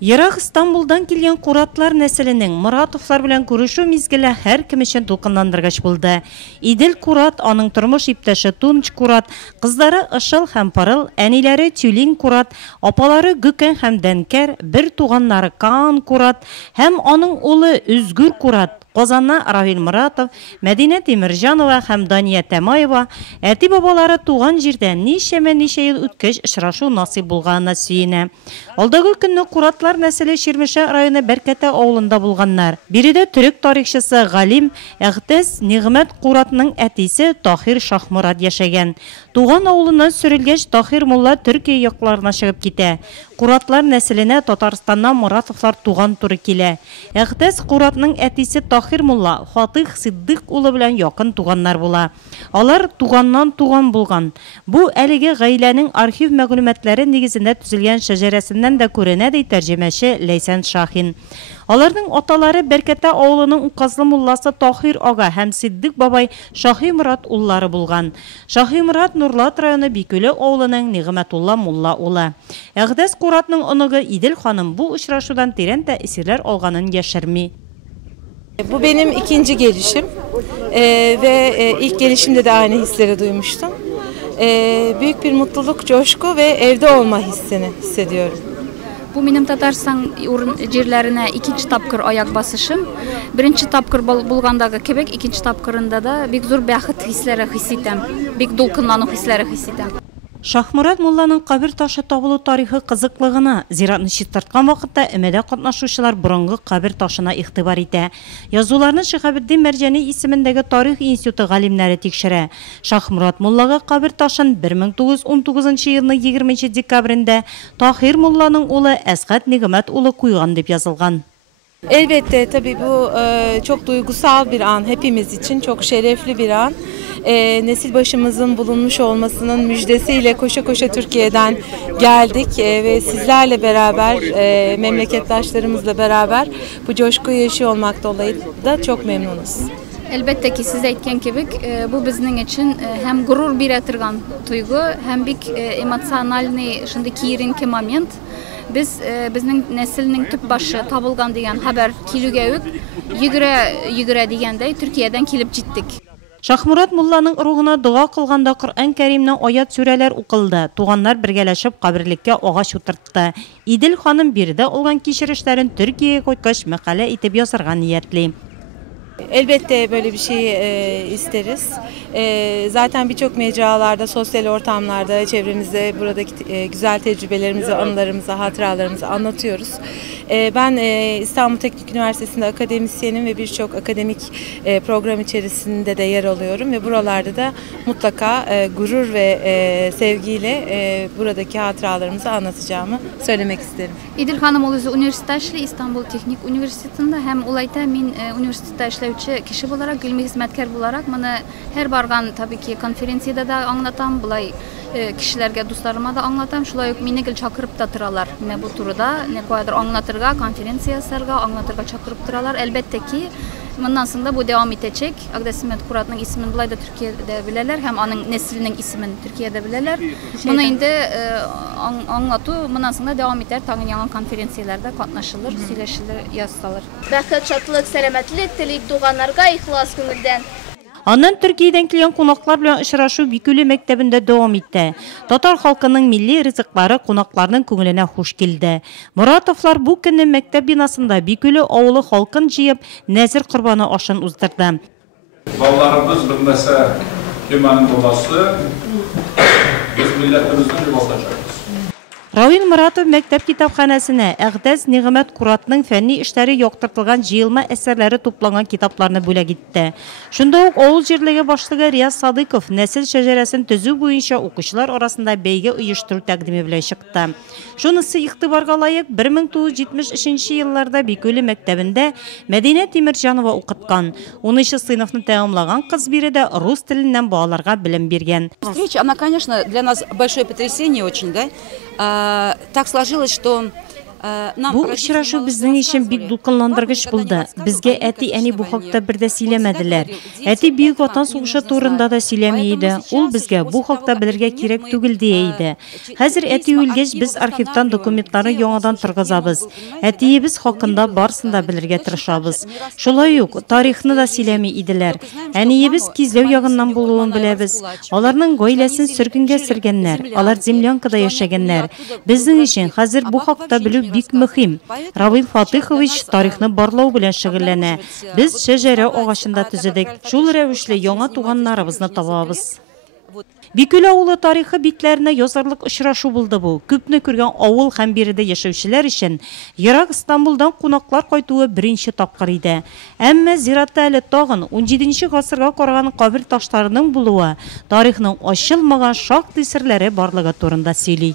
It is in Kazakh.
Ерак Стамбулдан келген Куратлар нәселенең Моратовлар белән күрешү мизгеле һәр кем өчен дулкынландыргыч булды. Идел Курат, аның тормыш иптәше Тунч Курат, кызлары Ышыл һәм Парыл, әниләре Тюлин Курат, апалары Гөкән һәм Дәнкәр, бер туганнары Кан Курат һәм аның улы Үзгүр Курат, Казанна Равил Моратов, Мәдинә Тимирҗанова һәм Дания Тәмаева, әти бабалары туган җирдә ничә ел үткәч очрашу насыйп булганына сөенә. Алдагы көнне Куратлар нәселе Ширмешә районы Бәркәтә авылында булганнар. Биредә төрек тарихчысы Галим Әгътәс Нигъмәт Куратның әтисе Тахир Шахмурат яшәгән. Туган авылыннан сөрелгәч, Тахир мулла Төркия якларына чыгып китә. Куратлар нәселенә Татарстаннан Моратовлар туган туры килә. Әгътәс Куратның әтисе Тахир мулла Фатих Сиддык улы белән якын туганнар була. Алар туганнан туган булган. Бу әлеге гаиләнең архив мәгълүматлары нигезендә төзелгән шәҗәрәсеннән дә күренә ди тәрҗемәче Ләйсән Шахин. Аларның аталары Бәркәтә авылының указлы мулласы Тахир ага һәм Сиддык бабай Шаһи Мурат уллары булган. Шаһи Мурат Нурлат районы Бикөле авылының Нигъмәтулла мулла улы. Әгъдәс Куратның оныгы Идел ханым бу очрашудан тирән тәэсирләр алганын яшерми. Bu benim ikinci gelişim ve ilk gelişimde de aynı hisleri duymuştum. Büyük bir mutluluk, coşku ve evde olma hissini hissediyorum. Bu benim Tatarstan yerlerine ikinci tapkır ayak basışım. Birinci tapkır bulgandagı kebek, ikinci tapkırında da bik zor bәхет hisleri hissediyorum. Bik dolkınlanı hisleri hissediyorum. Шахмурат мулланың кабер ташы табылу тарихы кызыклыгына, зиратны чистарткан вакытта өмәдә катнашучылар борынгы кабер ташына игътибар итә. Язуларны Шиһабетдин Мәрҗани исемендәге Тарих институты галимнәре тикшерә. Шахмурат муллага кабер ташын 1919 елның 20 декабрендә Тахир мулланың улы Әсгать Нигъмәт улы куйган дип язылган. Elbette tabii bu çok duygusal bir an, hepimiz için çok şerefli bir an. Nesil başımızın bulunmuş olmasının müjdesiyle koşa koşa Türkiye'den geldik ve sizlerle beraber, memleketdaşlarımızla beraber bu coşkuyu yaşıyor olmak dolayı da çok memnunuz. Elbette ki siz aytgan kebek bu bizning için hem gurur bira turgan tuygu hem bik emosionalniy shunday kiyrinki moment. Biz bizning nesilning tüp başı tabılgan degan haber kilüge yugure degandey Türkiye'den kelib jitdik. Шахмурат мулланың ругына дуа кылганда Коръән Кәримнән аят сүрәләр укылды. Туганнар бергәләшеп каберлеккә агач утыртты. Идел ханым биредә алган кичерешләрен Төркиягә кайткач мәкалә итеп язарга ниятли. Elbette böyle bir şey isteriz. Zaten birçok mecralarda, sosyal ortamlarda, çevremizde buradaki güzel tecrübelerimizi, anılarımızı, hatıralarımızı anlatıyoruz. Ben İstanbul Teknik Üniversitesi'nde akademisyenim ve birçok akademik program içerisinde de yer alıyorum ve buralarda da mutlaka gurur ve sevgiyle buradaki hatıralarımızı anlatacağımı söylemek isterim. İdil Hanım o'zi universitetdaşli İstanbul Teknik Üniversitesi'nde hem ulayta men universitetda ishlovchi kishi olarak, ilmiy xizmatkor olarak mana her bargan tabii ki konferensiyada da anlatam, bulay kişilerge, dostlarıma da anlatam. Şulay meni gil çakırıp da tıralar. Ne bu turda ne koydur anlatırga, konferensiyaslarga anlatırga çakırıp tıralar. Elbette ki bundan sonra bu devam edecek. Əg'das Kuratның ismini bulay da Türkiye'de bilerler. Hem onun neslinin ismini Türkiye'de bilerler. Bunu indi anlatı bundan sonra devam eder. Tağın yanan konferensiyalarda katnaşılır, söyleşilir, yazsalar. Бәхет, шатлык, сәламәтлек телик туганнарга ихлас күңелдән. Аннан Төркиядән килгән кунаклар белән очрашу Бикөле мәктәбендә дәвам итте. Татар халкының милли ризыклары кунакларның күңеленә хуш килде. Моратовлар бу көнне мәктәп бинасында Бикөле авылы халкын җыеп Нәзир Корбаны ашын уздырды. Балаларыбыз белмәсә, кемән буласы, без милләтебезне югалтачакбыз. Равил Моратов мәктәп китапханәсенә Әгъдәс Нигъмәт Куратның фәнни эшләре яктыртылган җыелма әсәрләре тупланган китапларны бүләк итте. Шунда ук авыл җирлеге башлыгы Рияз Садыйков нәсел шәҗәрәсен төзү буенча укучылар арасында бәйге оештыру тәкъдиме белән чыкты. Шунысы игътибарга лаек 1973 елларда Бикөле мәктәбендә Мәдинә Тимирҗанова укыткан. 10 сыйныфны тәмамлаган кыз биредә рус теленнән балаларга белем биргән. Встреча, она, конечно, для нас большое потрясение очень, да? Так сложилось, что Бу очрашу безнең өчен бик дулкынландыргыч булды. Безгә әти-әни бу хакта бер дә сөйләмәделәр. Әти Бөек Ватан сугышы турында да сөйләми иде. Ул безгә бу хакта белергә кирәк түгел дия иде. Хәзер әти үлгәч, без архивтан документларны яңадан торгызабыз. Әтиебез хакында барсын да белергә тырышабыз. Шулай ук тарихны да сөйләми иделәр. Әниебез кизләү ягыннан булуын беләбез. Аларның гаиләсен сөргенгә сөргәннәр. Алар землянкада яшәгәннәр. Безнең өчен хәзер бу хакта белү бик мөһим. Равил Фатихович тарихны барлау белән шөгыльләнә. Без шәҗәрә агачында төзедек. Шул рәвешле яңа туганнарыбызны табабыз. Бикүл авылы тарихы битләренә язарлык очрашу булды бу. Күпне күргән авыл һәм биредә яшәүчеләр өчен ерак Истанбулдан кунаклар кайтуы беренче тапкыр иде. Әмма зиратта әле тагын 17нче гасырга караган кабер ташларының булуы тарихның ачылмаган шактый серләре барлыгы турында сөйли.